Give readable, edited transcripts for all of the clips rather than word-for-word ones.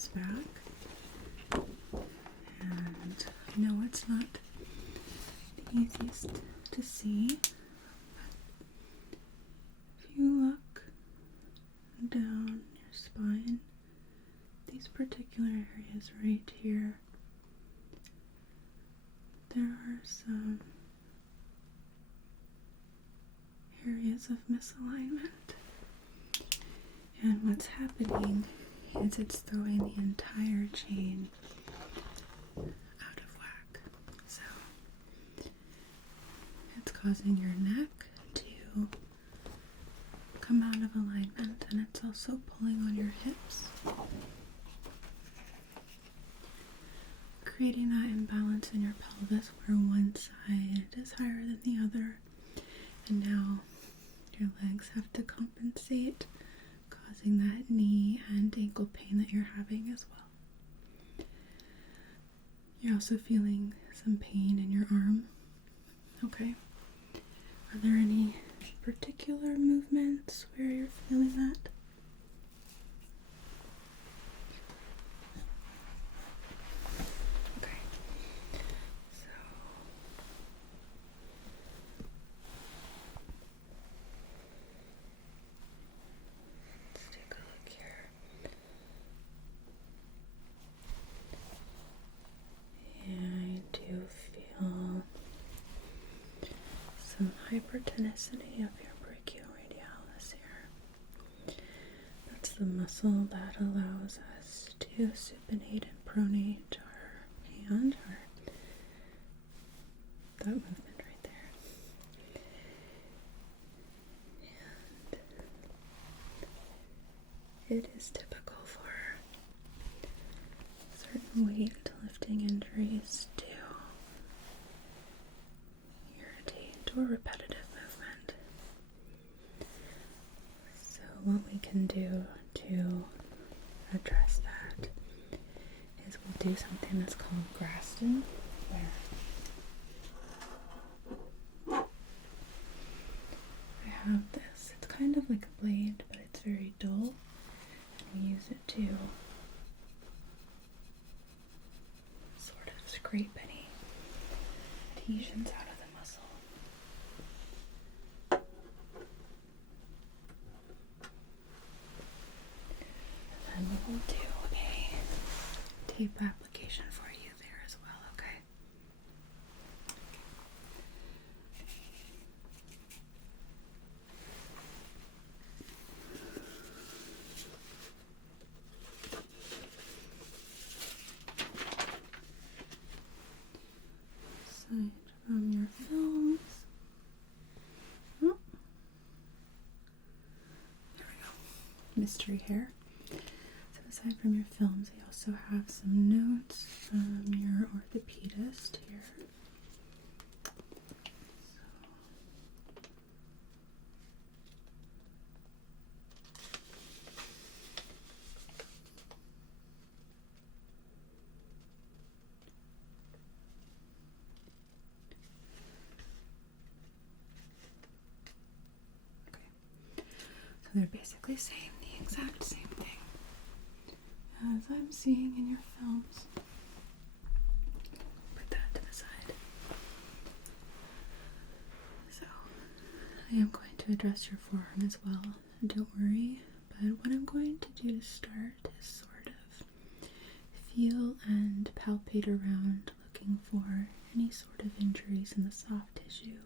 comes back. And I know it's not the easiest to see, but if you look down your spine, these particular areas right here, there are some areas of misalignment. And what's happening is it's throwing the entire chain out of whack. So it's causing your neck to come out of alignment, and it's also pulling on your hips, creating that imbalance in your pelvis where one side is higher than the other, and now your legs have to compensate, causing that knee and ankle pain that you're having as well. You're also feeling some pain in your arm. Okay. Are there any particular movements where you're feeling that? Okay. So let's take a look here. Yeah, I do feel some hypertonicity of your brachioradialis here. That's the muscle that allows us to supinate and pronate our hand, or that movement right there. And it is typical for certain weight lifting injuries to irritate or repetitive movement. So what we can do to address that is we'll do something that's called Graston, where I have this. It's kind of like a blade, but it's very dull, and we use it to sort of scrape any adhesions out of the muscle. And then we'll do a tape application for you there as well, okay? Aside from your films. Oh. There we go. Mystery hair. So aside from your films, I also have some notes from your orthopedist here. So they're basically saying the exact same thing as I'm seeing in your films. Put that to the side. So I am going to address your forearm as well. Don't worry. But what I'm going to do to start is sort of feel and palpate around, looking for any sort of injuries in the soft tissue,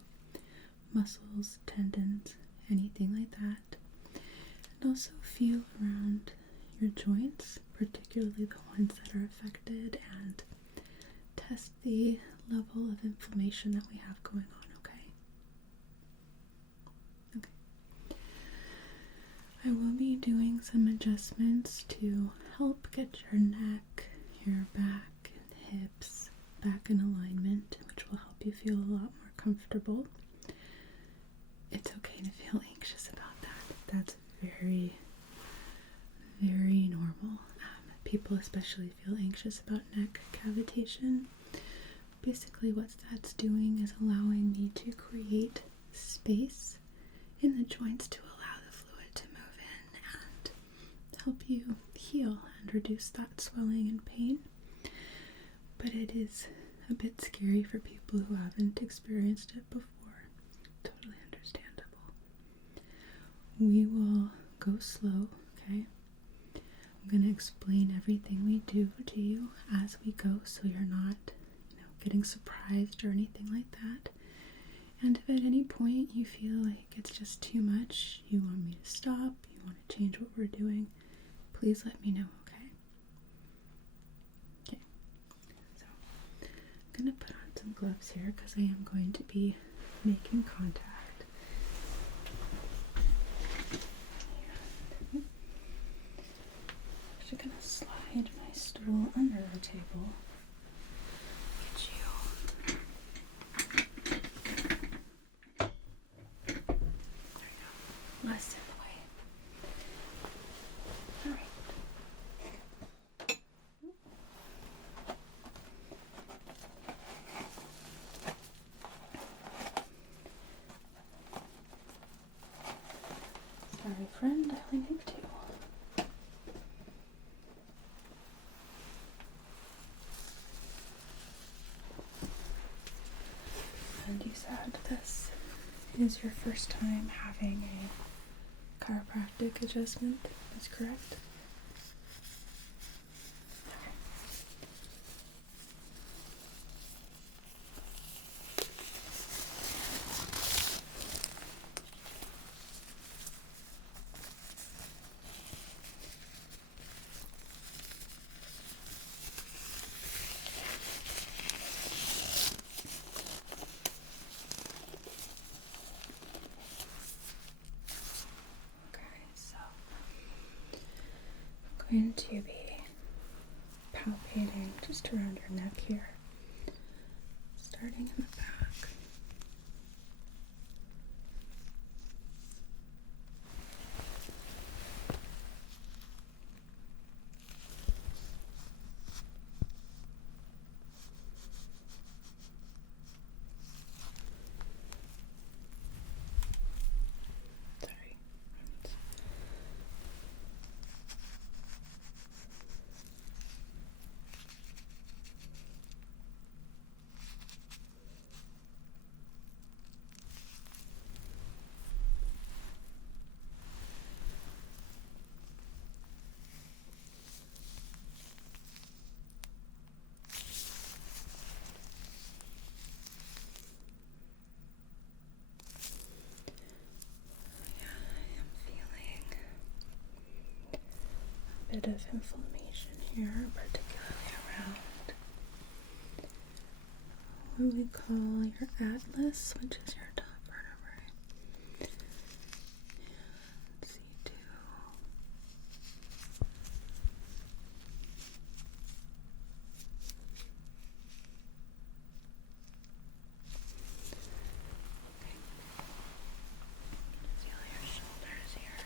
muscles, tendons, anything like that. And also feel around your joints, particularly the ones that are affected, and test the level of inflammation that we have going on, okay? Okay. I will be doing some adjustments to help get your neck, your back, and hips back in alignment, which will help you feel a lot more comfortable. It's okay to feel anxious about that. That's very, very normal. People especially feel anxious about neck cavitation. Basically what that's doing is allowing me to create space in the joints to allow the fluid to move in and help you heal and reduce that swelling and pain. But it is a bit scary for people who haven't experienced it before. Totally understandable. We will go slow, okay? I'm going to explain everything we do to you as we go so you're not, getting surprised or anything like that. And if at any point you feel like it's just too much, you want me to stop, you want to change what we're doing, please let me know, okay? Okay, so I'm going to put on some gloves here because I am going to be making contact. I'm actually going to slide my stool under the table. Get you. There we go. Less in the way. Alright. Sorry, friend, I only make two. And you said this is your first time having a chiropractic adjustment, is correct? I'm going to be palpating just around your neck here, starting in the back. Sorry. Bit of inflammation here, particularly around what we call your atlas, which is your top vertebrae. And C2. Okay. Feel your shoulders here.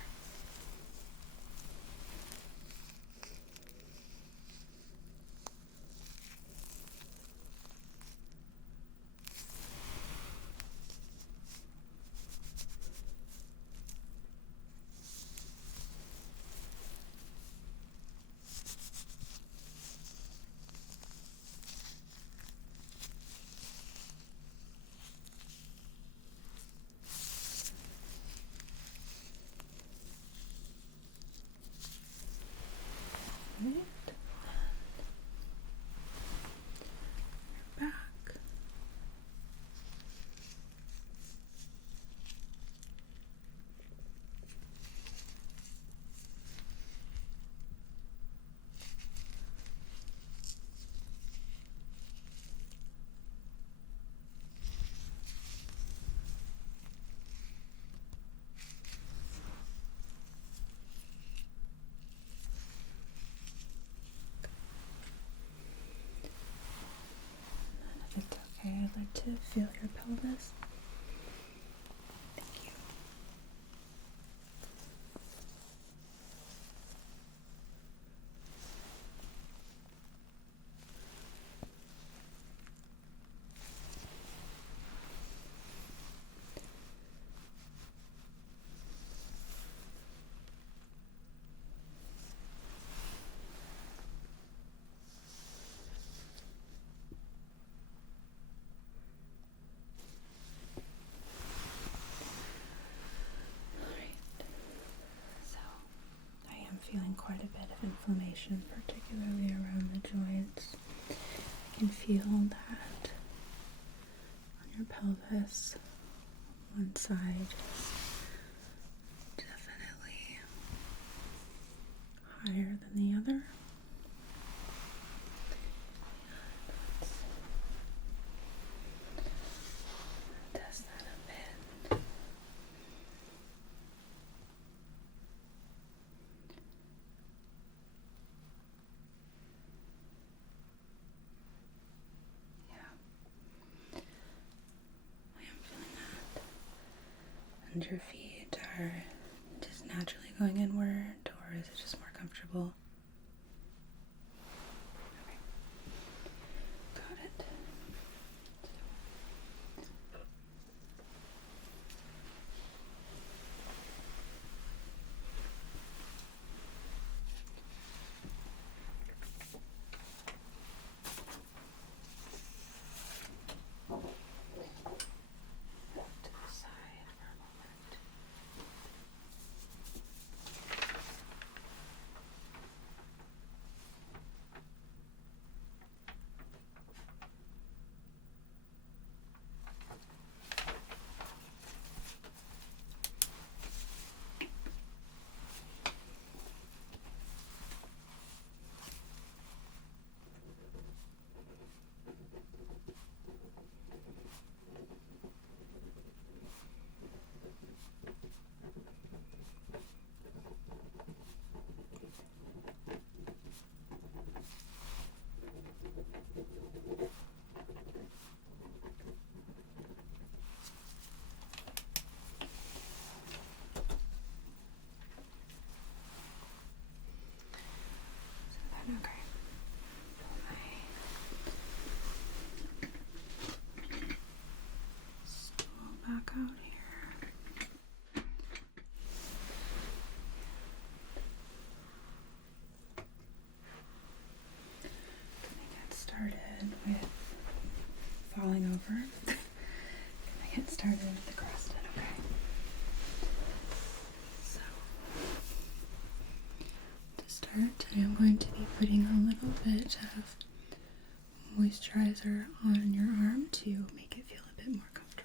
Right. Your back. If it's okay, I'd like to feel your pelvis. Thank you. feeling quite a bit of inflammation, particularly around the joints. I can feel that on your pelvis. One side is definitely higher than the other. Test that a bit. Yeah, I am feeling that. And your feet are just naturally going inward, or is it just more comfortable? Okay. Got it. To the side for a moment. Okay. Stool back out here. Gonna get started with falling over. Gonna get started with the crusted, okay? So, to start, I am going to be putting a little bit of moisturizer on your arm to make it feel a bit more comfortable.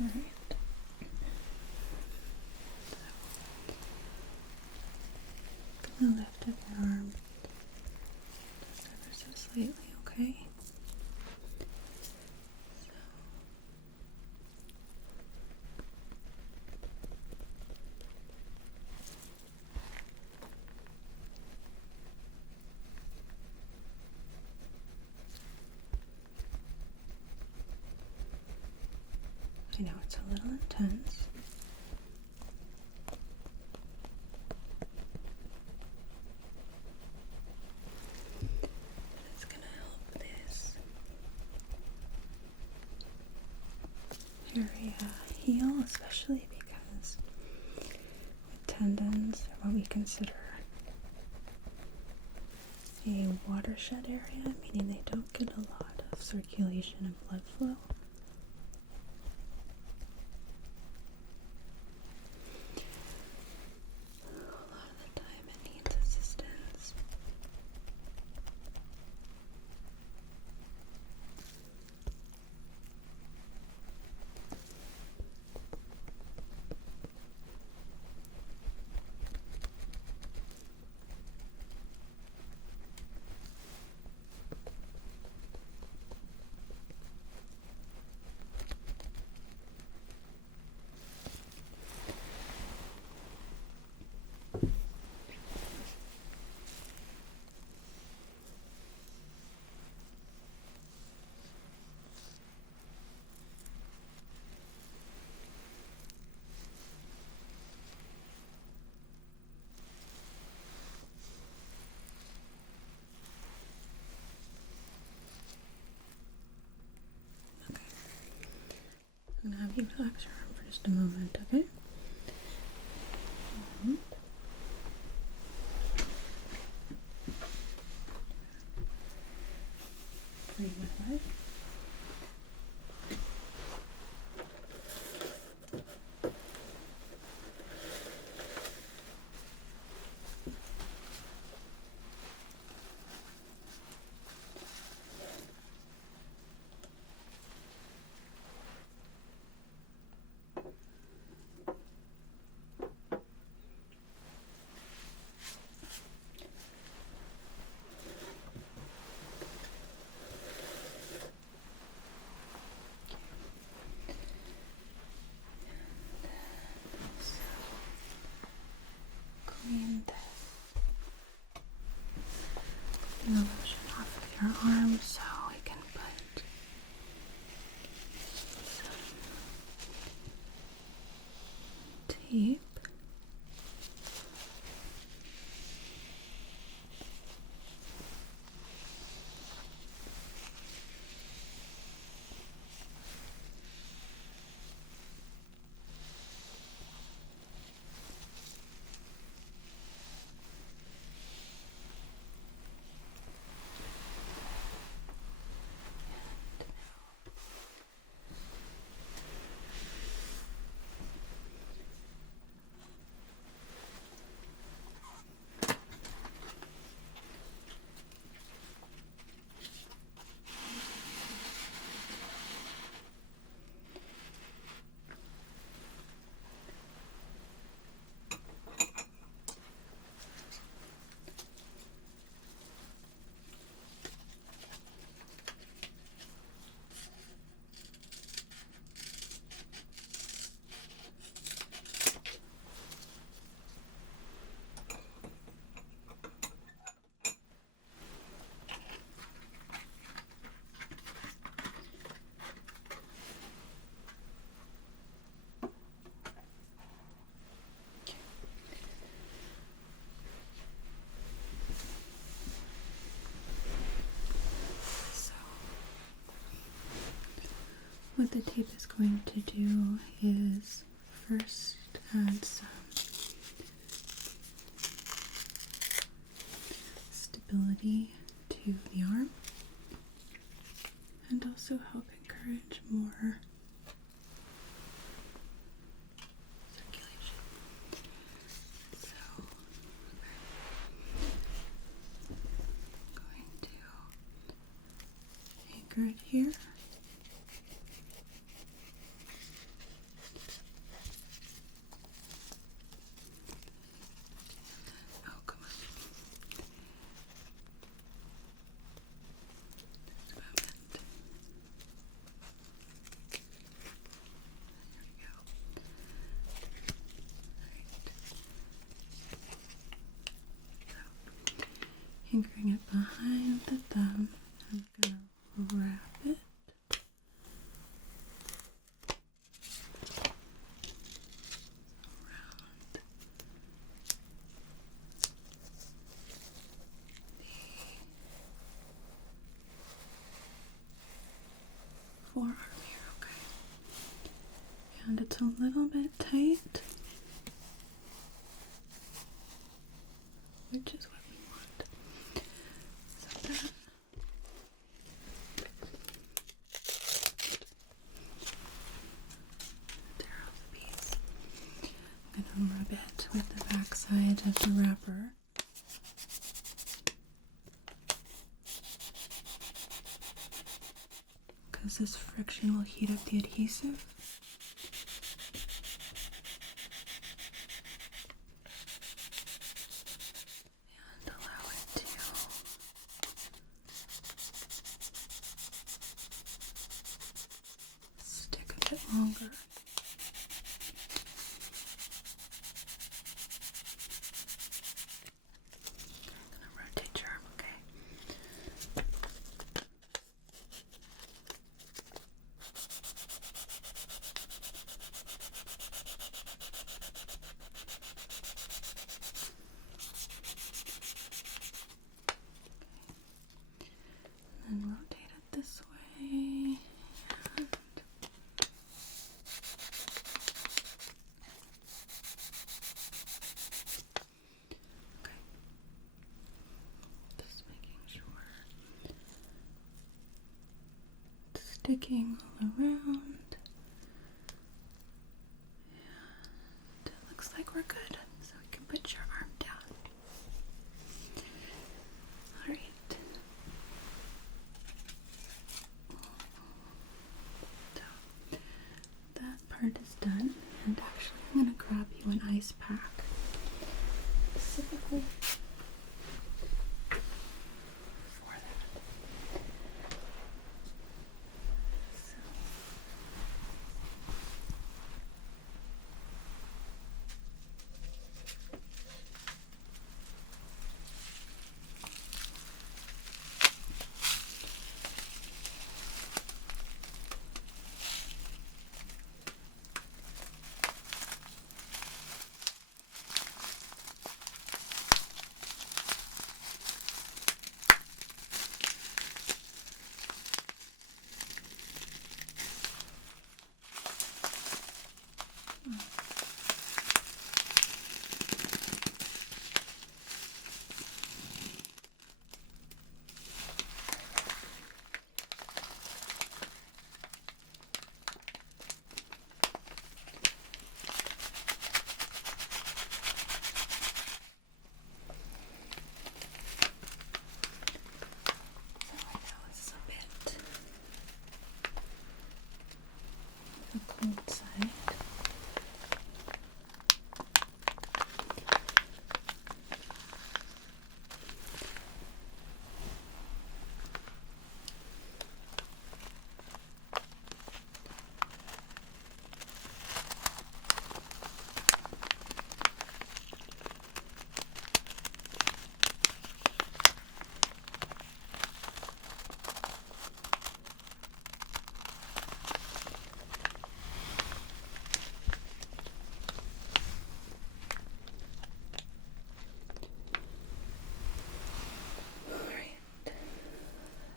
Alright. Gonna lift up your arm just ever so slightly, okay? I know it's a little intense. But it's gonna help this area heal, especially because with tendons are what we consider a watershed area, meaning they don't get a lot of circulation and blood flow. A lot of the time in just a moment, okay? Mhm. Read my life. Clean the lotion off of your arm so we can put some tape. What the tape is going to do is first add some stability to the arm and also help encourage more circulation. So I'm going to anchor it here. Anchoring it behind the thumb, I'm going to wrap it around the forearm here, okay? And it's a little bit tight, which is what we want. So then tear off the piece. I'm going to rub it with the back side of the wrapper. Because this friction will heat up the adhesive. And allow it to stick a bit longer. I'm going to rotate your arm, okay? sticking all around. And it looks like we're good. So we can put your arm down. Alright. So that part is done. And actually I'm going to grab you an ice pack. Specifically for that. So. The cold side.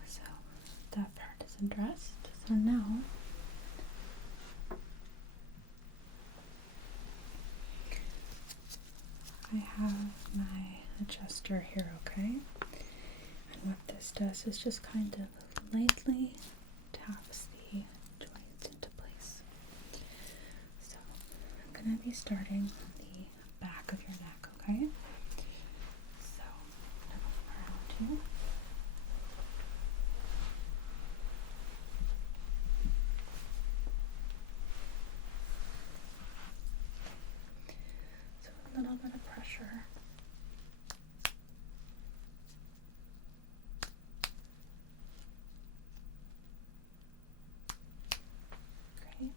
So that part is addressed. So now I have my adjuster here, okay? And what this does is just kind of lightly taps the joints into place. So I'm going to be starting on the back of your neck, okay? So I'm going to go around you. So a little bit of pressure. Great.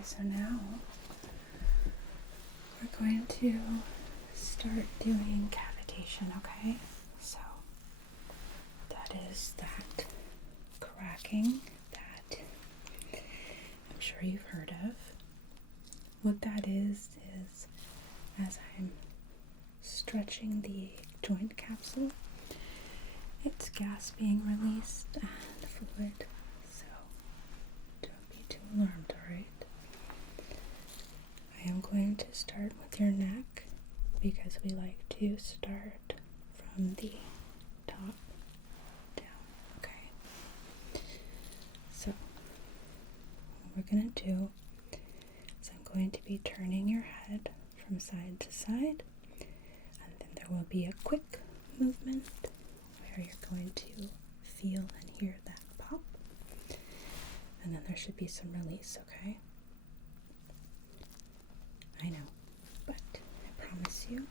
Okay, so now we're going to start doing cavitation, okay? So that is that cracking that I'm sure you've heard of. What that is as I'm stretching the joint capsule, it's gas being released and fluid, so don't be too alarmed, alright? I am going to start with your neck because we like to start from the top down, okay? So, what we're going to do is I'm going to be turning your head from side to side, and then there will be a quick movement where you're going to feel and hear that pop, and then there should be some release, okay? I know, but I promise you,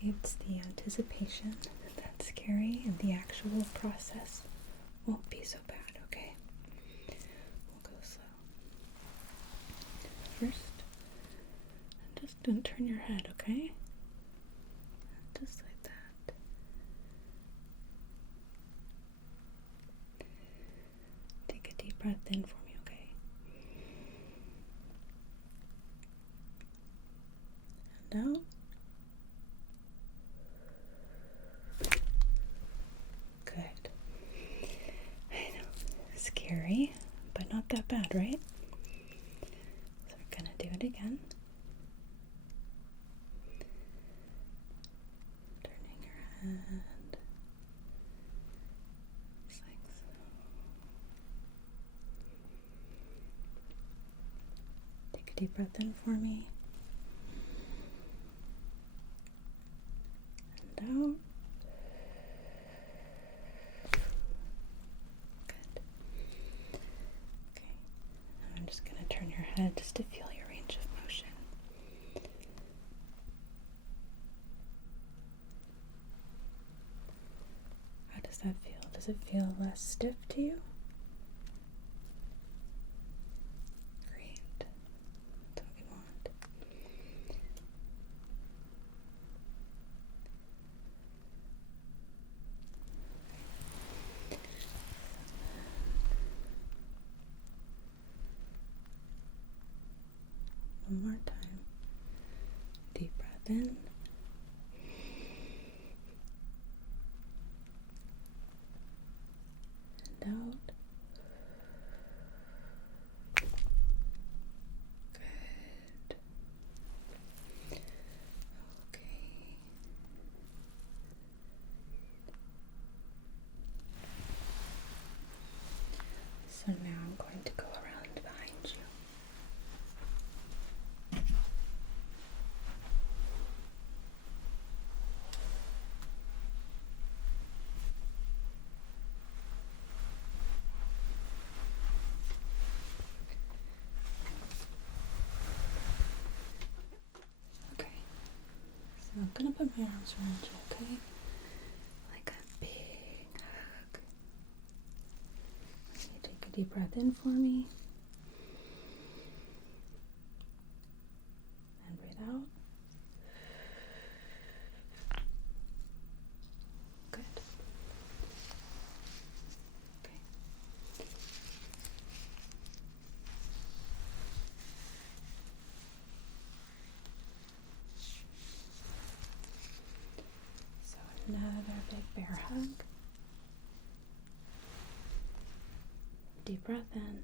it's the anticipation that's scary, and the actual process won't be so bad, okay? We'll go slow. First, just don't turn your head, okay? Just like that. Take a deep breath in for me, okay? And out. Good. I know, scary, but not that bad, right? So we're gonna do it again. Turning your head. Just like so. Take a deep breath in for me. And out. Good. Okay. Now I'm just going to turn your head just to feel your range of motion. How does that feel? Does it feel less stiff to you? Great. That's what we want. One more time. Deep breath in. And out. Good. Okay. So now I'm going to go around behind you. Okay. So I'm gonna put my arms around you, okay? Like a big hug. You take a deep breath in for me. And breathe out. Good. Okay. So another big bear hug. Deep breath in.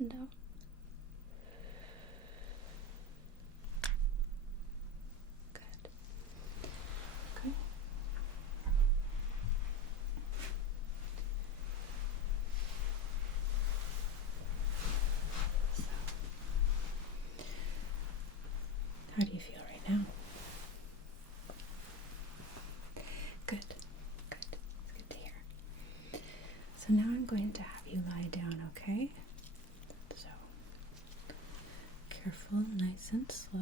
And out. Good. Okay. So, how do you feel right now? Good. Good. It's good to hear. So now I'm going to have you lie down, okay? So, careful, nice and slow.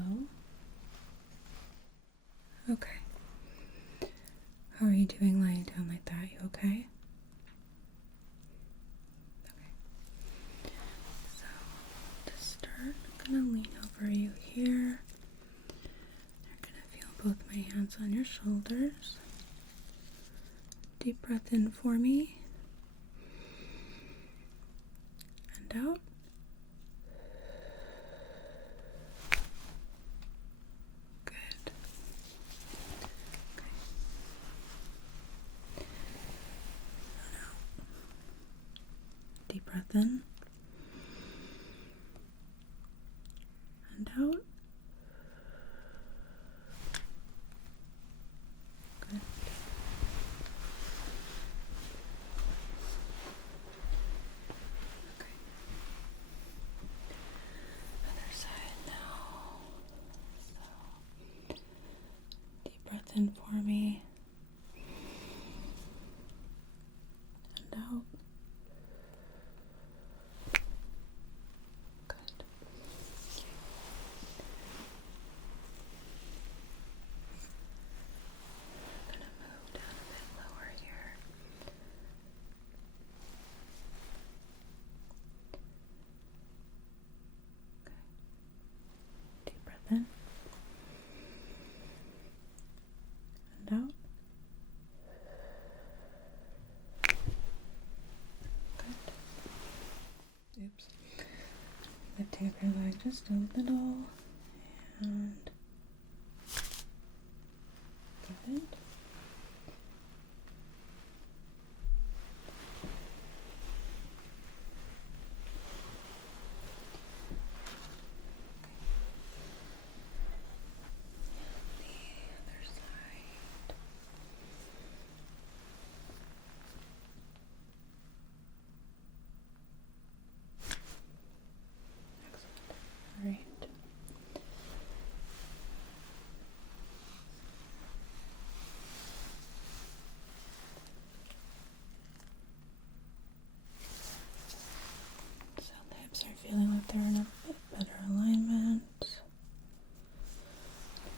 Okay. How are you doing lying down like that? You okay? gonna lean over you here. You're gonna feel both my hands on your shoulders. Deep breath in for me. And out. Good. Okay. Now, deep breath in. And out. Good. Okay. Other side now. So, deep breath in for me. And out. Good. I'm gonna move down a bit lower here. Okay. Deep breath in. And out. Good. Oops. Lift up your leg just a little. And good. The other side. Excellent. All right. So the hips are feeling like they're in a bit better alignment.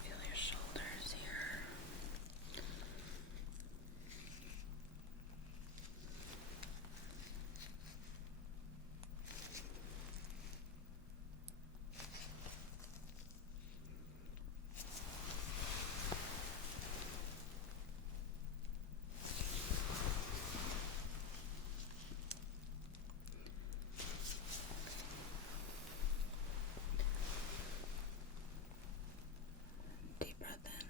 Feel your shoulders here. Deep breath in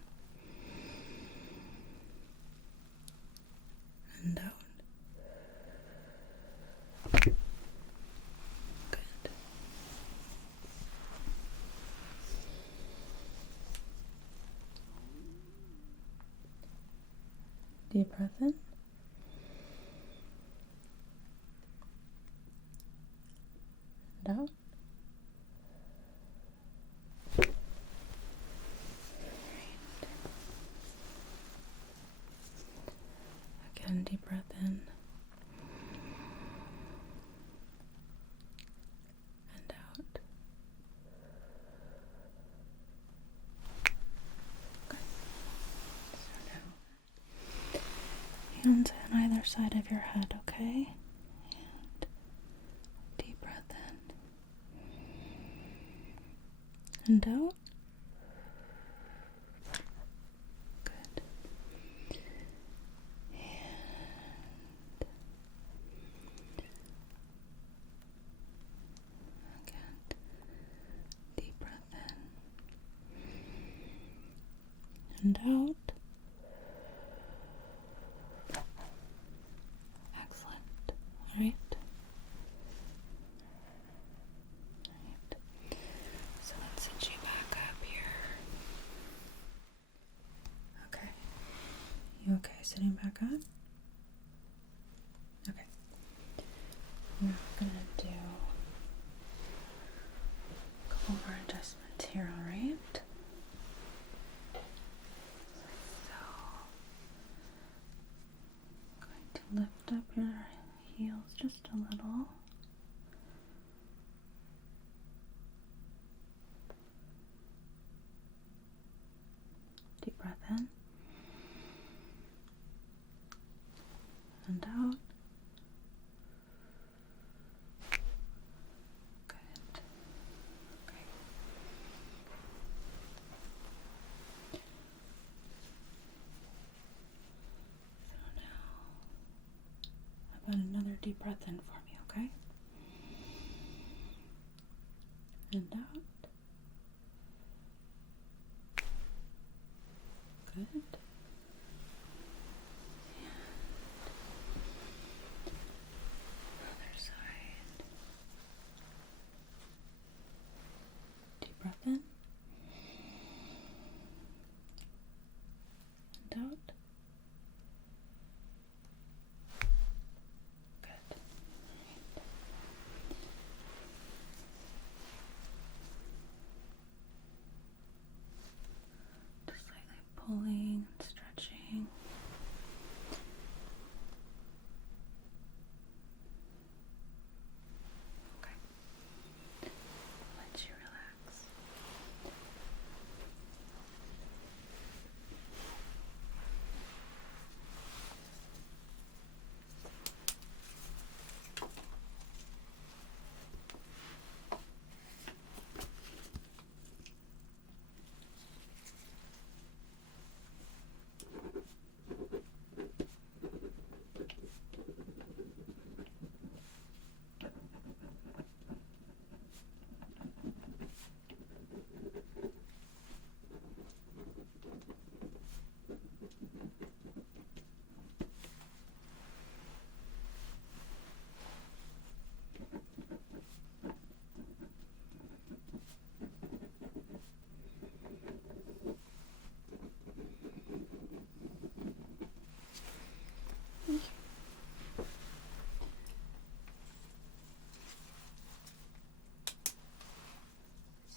and out. Good. Deep breath in and out. Again, deep breath in and out. Okay. So now, hands on either side of your head, okay? And deep breath in and out. Good. Again, deep breath in and out. Excellent. All right. So let's sit you back up here. Okay. You okay sitting back up? Okay. We're gonna do a couple more adjustments here, alright? So, I'm going to lift up your heels just a little. Deep breath in and out. Good. Okay. deep breath in for me, okay? And out. Good. Other side. Deep breath in. And out. Good. Just slightly pulling and stretching. Okay. Let you relax.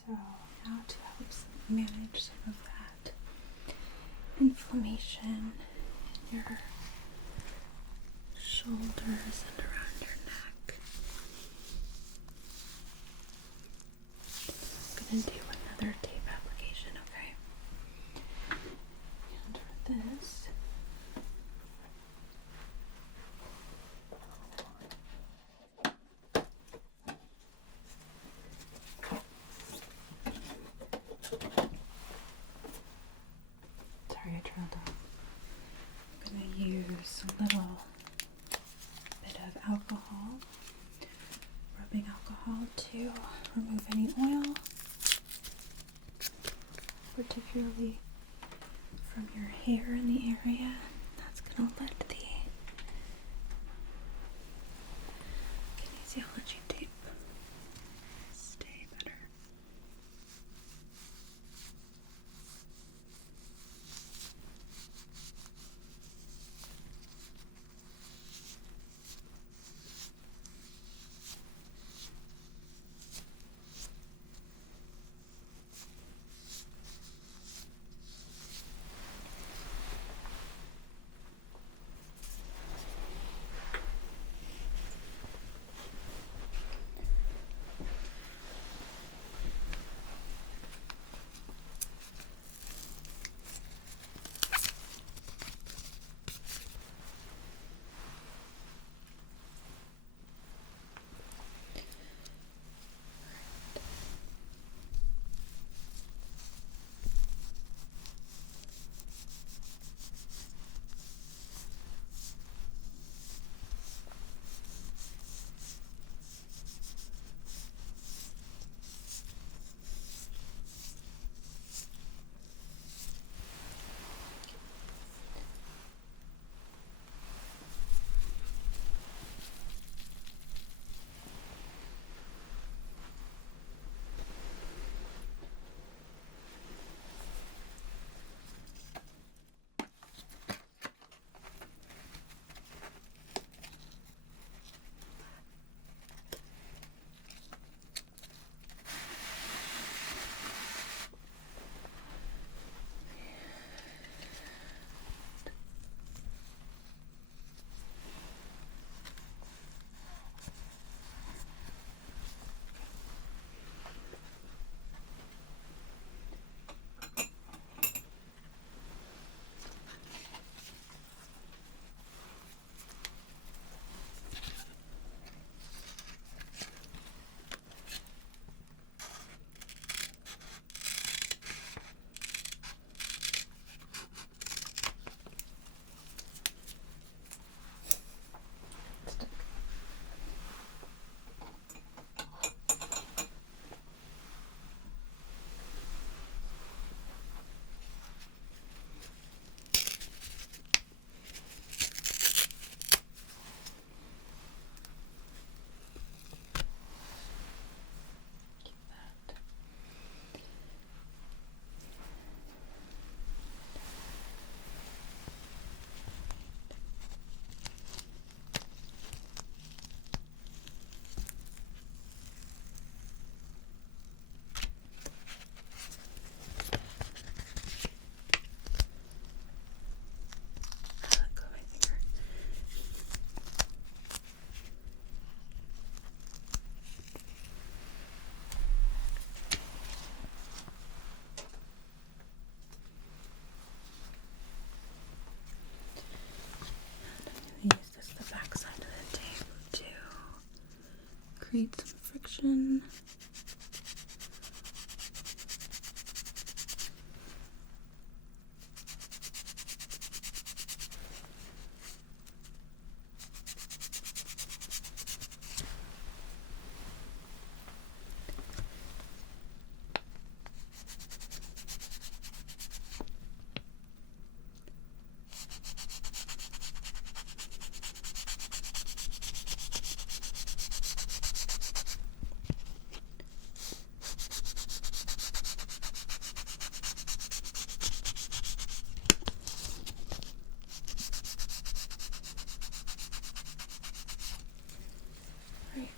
So now to help manage some of that inflammation in your shoulders and around your neck, I'm going to do another tape application, okay? And for this, sorry, I trailed off. I'm going to use a little bit of alcohol, rubbing alcohol to remove any oil, particularly from your hair in the area. That's going to let the kinesiology tape stay better. create some friction. Right.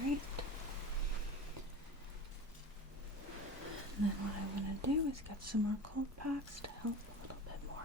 Great. And then what I want to do is get some more cold packs to help a little bit more.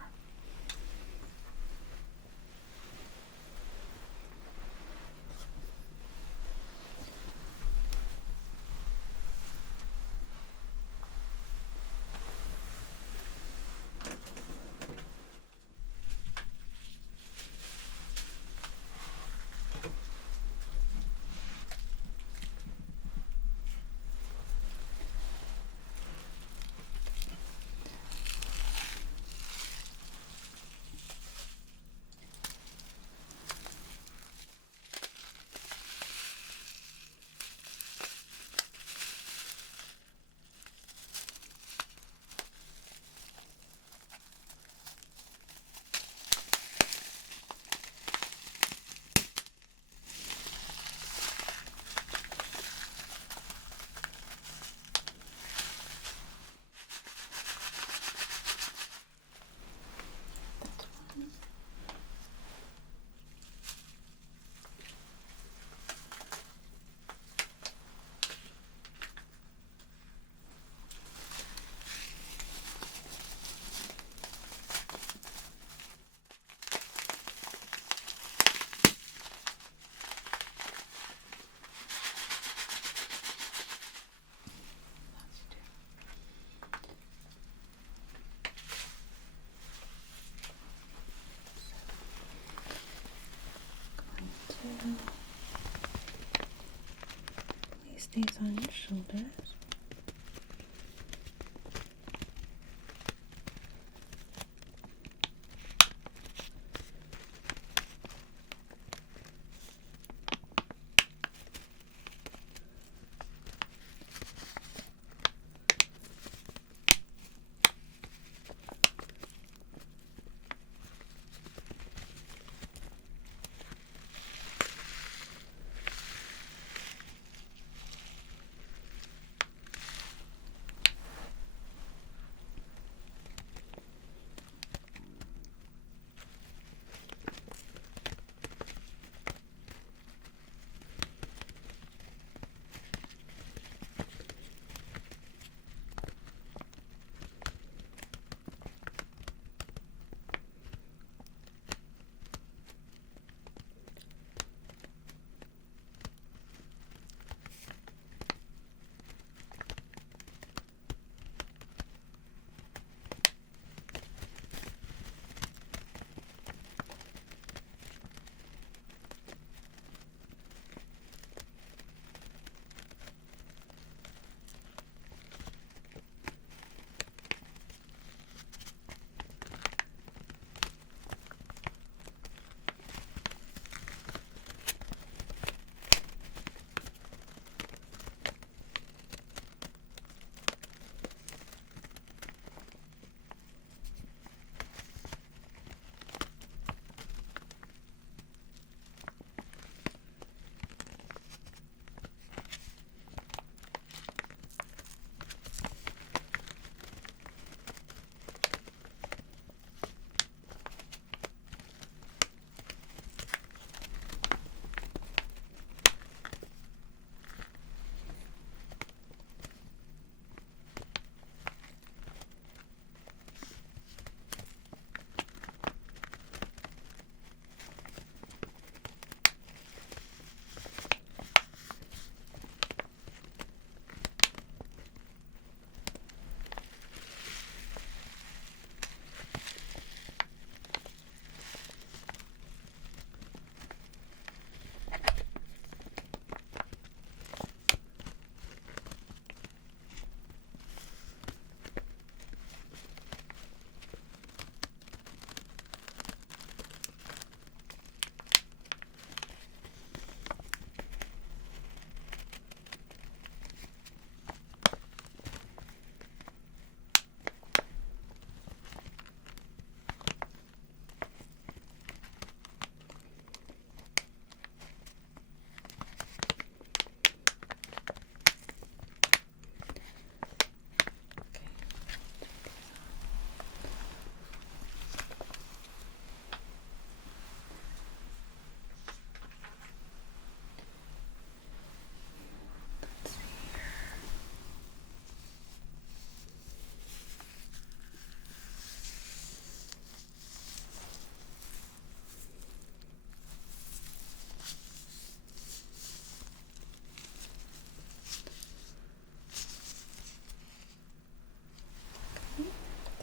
these on your shoulders.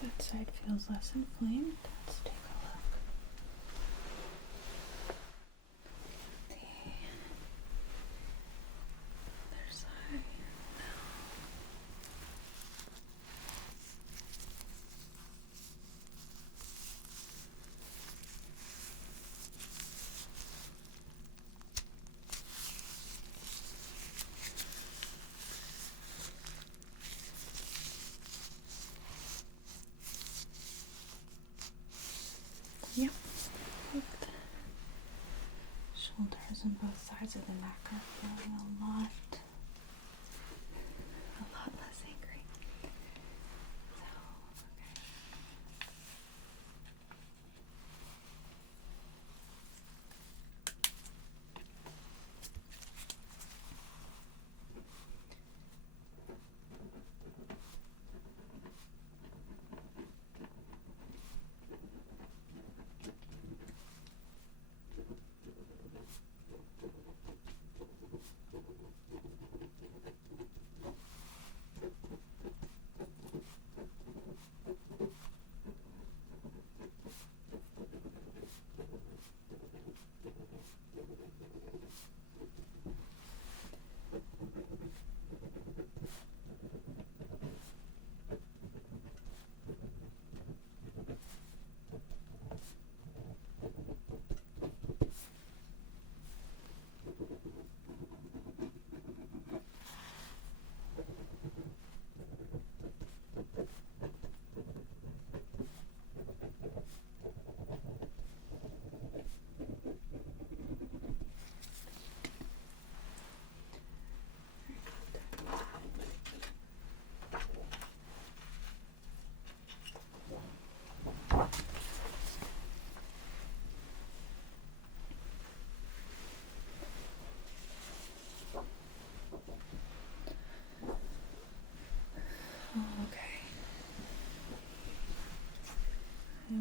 That side feels less inflamed. Let's take a look. The other side. Yep. Shoulders on both sides of the neck are feeling a lot less angry. So, okay.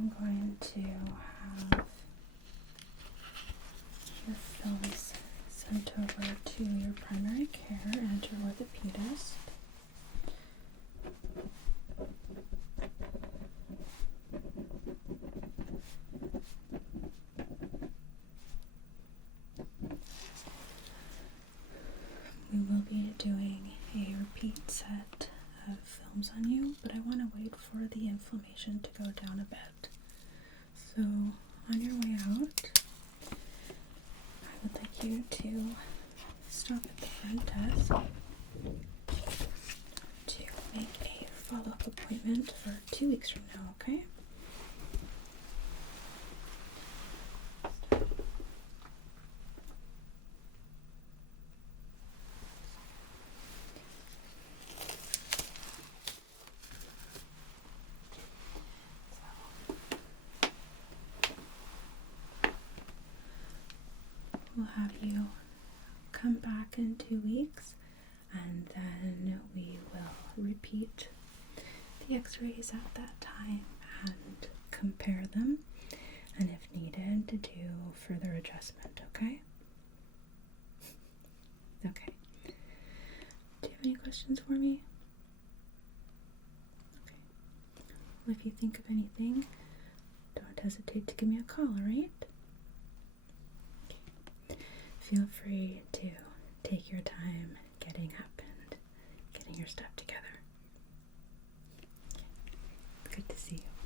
I'm going to have your films sent over to your primary care and your orthopedist. We will be doing a repeat set of films on you, but I want to wait for the inflammation to go down a bit. So, on your way out, I would like you to stop at the front desk to make a follow-up appointment for 2 weeks from now, okay? We'll have you come back in 2 weeks, and then we will repeat the x-rays at that time and compare them, and if needed, to do further adjustment, okay? Okay. Do you have any questions for me? Okay. Well, if you think of anything, don't hesitate to give me a call, alright? Feel free to take your time getting up and getting your stuff together. Good to see you.